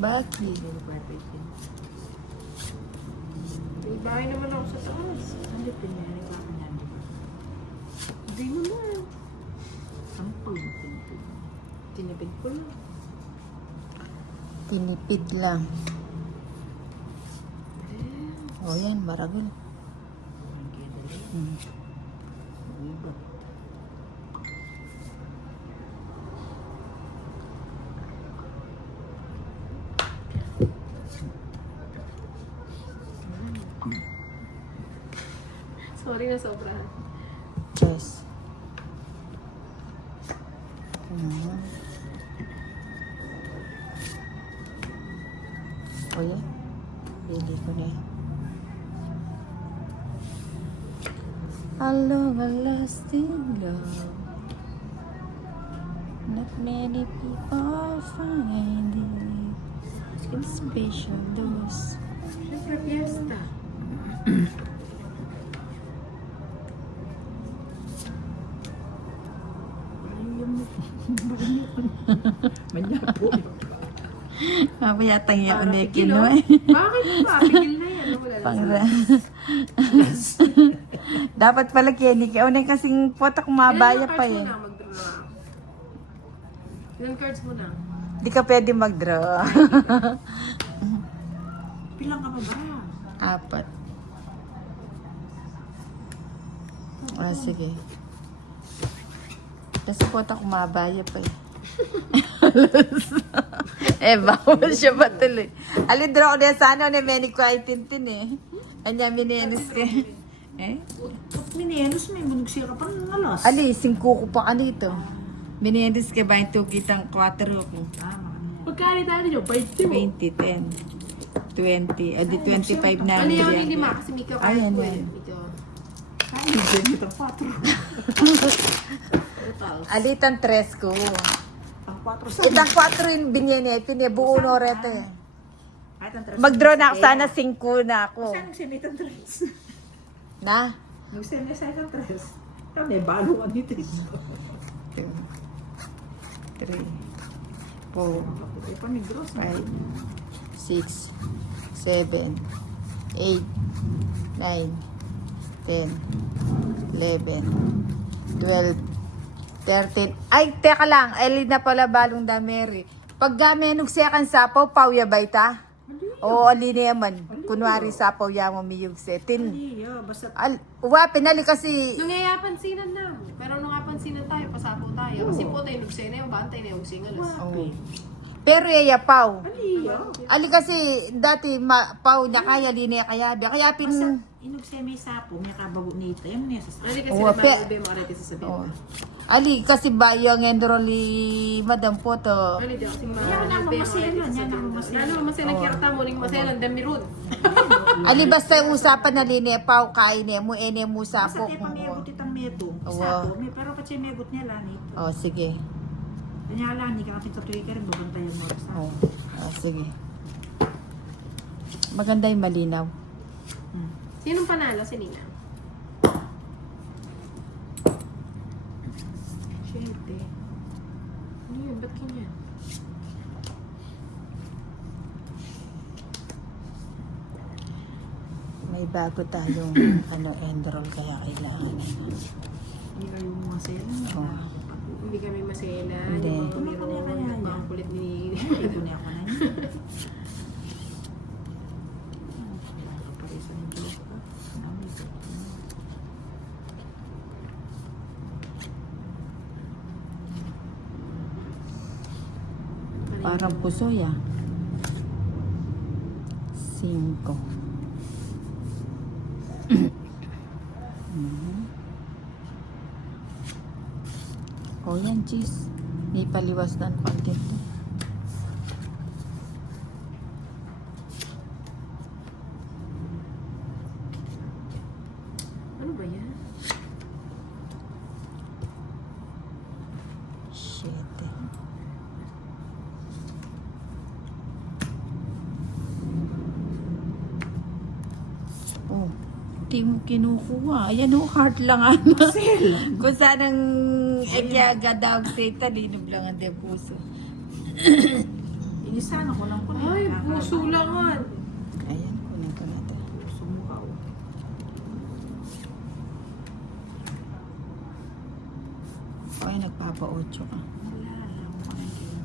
Bakit? May bahay naman ako sa taas. Hindi pinili ka ako yan. Hindi mo na. Ang pagpinpin. Tinipid ko lang. Tinipid lang. O yan, maragol. Hmm. Iba. Sorry na sobra. Yes. Hmm. O yan. Pili ko na yan. A long, a lasting love. Not many people find it. It's special dose. Siyempre, fiesta. Manyapo. Mamaya tangya ko na Pigil, kino oh. eh. Bakit ba? Pigil na yan. Wala na Pangra. Dapat pala Kenny. Kaya unay kasing potak mabaya pa eh. Ilan cards mo na? Di ka pwede mag-draw. Pilang ka pa ba? 4. Ah, sige. Kasi potak mabaya pa eh. Bawal siya ba tuloy? Alin draw ko na sana na may ko ay tintin eh. Anya minianis ka. Pag minelos, may bunog siya ka pang alas. Ali, 5 ko pa ka nito. Minianis ka ba yung tukitang 4 ko? Pagkari tayo nyo, 20 mo. 20, 10, 20. Adi 25 na. Ano yung hindi ma? Kasi Mika kaya Ayan, ko ayan. eh. Mika. Ay, hindi ito 4. Alitan 3 ko. Ang 4 sa Itang 4 yung binyene. Pinebuo no rete. Kahit ang 3. Mag-draw na ako sana 5 na ako. Saan nagsinit ang 3? Na? Nagsinit sa isang 3. Kami, baluan ni 3. 2, 3, 4, Ay, pamigros. 5, 6, 7, 8, 9, 10, 11, 12, 13. Ay, teka lang. Ay, na pala balong dameri. Pag gamenog second sapaw, pawya ba ita? Oo, alini yaman. Kunwari sapaw ya mo miyug setin. Hindi, basta Uwa, pinali kasi... Nung pansinan na. Pero nung pansinan tayo, pasapo tayo. Kasi po tayo nugsay na yung bantay na yung singalas. wapi. Pero yaya paw. Aliyo. Ali kasi dati paw na kaya linya kaya kaya pin Basta inog siya may sapo, may kabago nito. Yan mo niya sa Ano kasi Oo, nababebe mo arete sasabihin Oh. mo. Ali kasi ba yung endroli madam po to. Ano di ako sing Yan ang mamaselan, yan ang mamaselan. Ano maselan kirta mo ning maselan demirun. Ali basta usapan na linya paw kain mo ene mo Basta sapo. tayo pamegot itang meto. Oo. Sapo, pero kasi megot niya lang ito. Oh, sige. Kanya lang, hindi ka kapit sa tuwi ka rin, babantayan mo sa. Oh, sige. Maganda yung malinaw. Sinong panalo? Si Nina? 7. Ano yun? Ba't ganyan? May bago tayong endrol kaya kailangan. Hindi kayo maselan. Oo. Hindi kami masela. Hindi. Yung mga tumiro. Ang kulit ni... Ito niya ako na yun. Kaparisa ng Diyos ko. Parang pusoy ah. 5. O yan, cheese. May paliwas na ang content. Ano ba yan? 7. Oh, di mo kinukuha. Ayan o, heart lang ano. Kung saan ang ekyaga daw sa talinob lang ang puso. Inisahan ko lang ko na. Ay, puso langan. Ayan, kunin ko na ito. Sumukaw. Ay, nagpapa-8 ka. Wala lang. Makikita.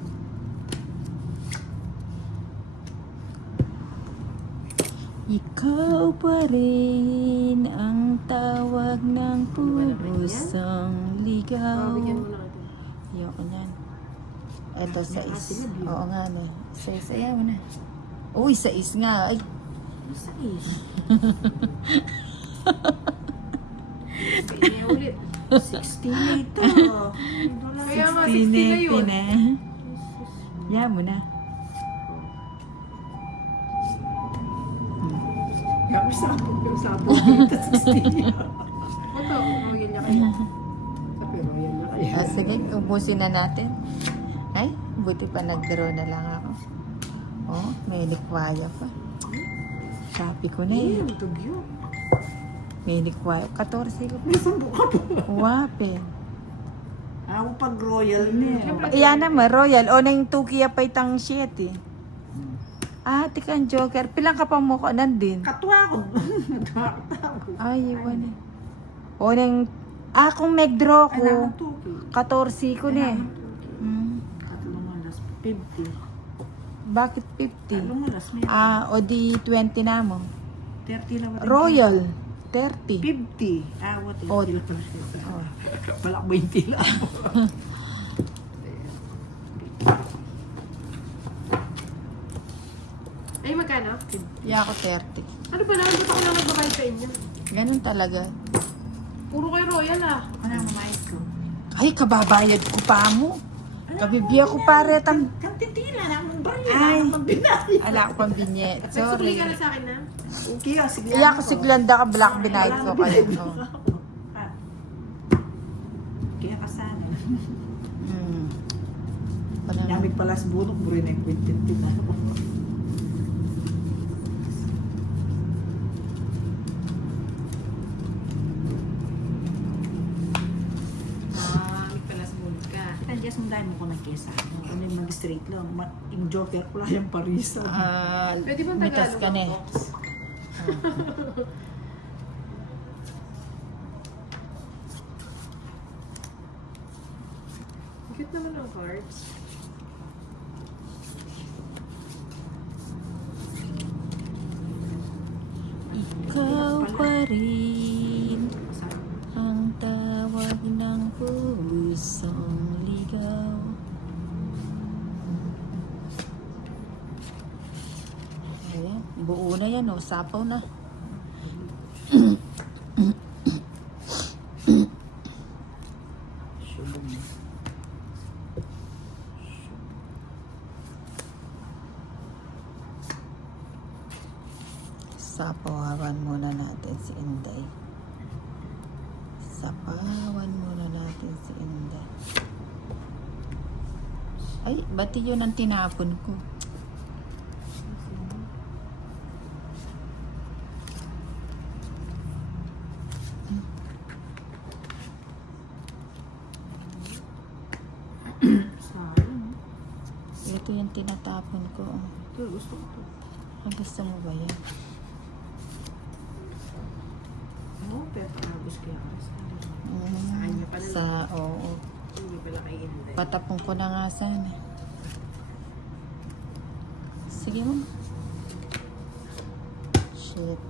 Ikaw pa rin ang tawag ng pusong ligaw. Bigyan mo na ito. Ayoko niyan. Eto, May 6. asin na, Oo nga na. 6, ayaw na. Uy, 6 nga. Ay, Sa is. Kaya ulit. 16 na ito. Kaya nga, 60 na yun. Ayaw mo na. Kami yung sapo dito 16 niya. Ito, royal niya kayo. Sabi, royal na kayo. Sige, ubusin na natin. Ay, buti pa nag-draw na lang ako. Oh, may likwaya pa. Sabi ko na eh. Ito cute. May likwaya. 14 ko. May sambo ka po. Wape. Ako pag royal niya. Iyan naman, Royal. O, nang tukiya pa itang shit eh. Ah, tika ang Joker. Pilang ka pa mo ko nandin? Katwa ko. Katwa ko. Ay, iwan eh. O, nang... Ah, kung mag-draw Kailangan ko, tuki. 14 ko na eh. Tatlong alas. 50. Bakit 50? Tatlong alas. May Ah, o di 20 na mo. 30 lang. Royal, 30. 50. Ah, what? Oh. 50 lang pala. Oh. Palak 20 lang. Ay, magkano? Iya ako 30. Ano ba naman? Ba't ako lang magbabayad sa inyo? Ganun talaga. Puro kayo royal ah. Ano ang mic ko? Ay, kababayad ko pa mo. Kabibiya ko pare tang... Kantitila na akong baril. Ay. Ay. Magbinay. Ala ko pang binyet. Nagsukli Sorry. ka na sa akin na? Okay, sige. Iya ko si Glenda ka black binayad ko kayo. Oh. Kaya ka sana. Hmm. Wala na. Yamig pala sa bunok, buro na yung kwintintin na. May palas mood ka. Nandiyan mo dahil mo ko nagkesa. Ano yung mag-straight lang. Yung joker ko lang yung parisa. Ah, Pwede bang mitas Tagalog ka na eh. ang box? Cute naman ang cards. Ikaw pa rin ang tawag ng pusong ligaw. Ayan, buo na yan oh, sapaw na. Sapawan muna natin si Inday. Sapawan muna natin si Inday. Ay, bati yun ang tinapon ko. Sayang. Ito yung tinatapon ko. Oh. Ito, gusto ko to. Ah, gusto mo ba yan? Oo, pero paragos kaya ka sa Sa kanya pala. Sa, oo. Hindi pala kay Inday. Patapon ko na nga sana. Sige mo. Shit.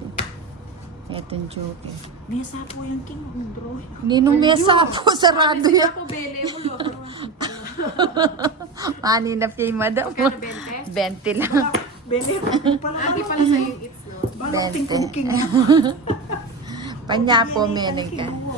Etong joker. Mesa po yung king ng drawing. Ninong mesa po, sarado Sabi yan. ako, Bele, ulo. Mani na pay madam. Kano, 20? 20 lang. Bene, pala Hindi pala sa'yo yung it's, no? Balong ting 20. cooking. Panya po, mening ka. Kinuha.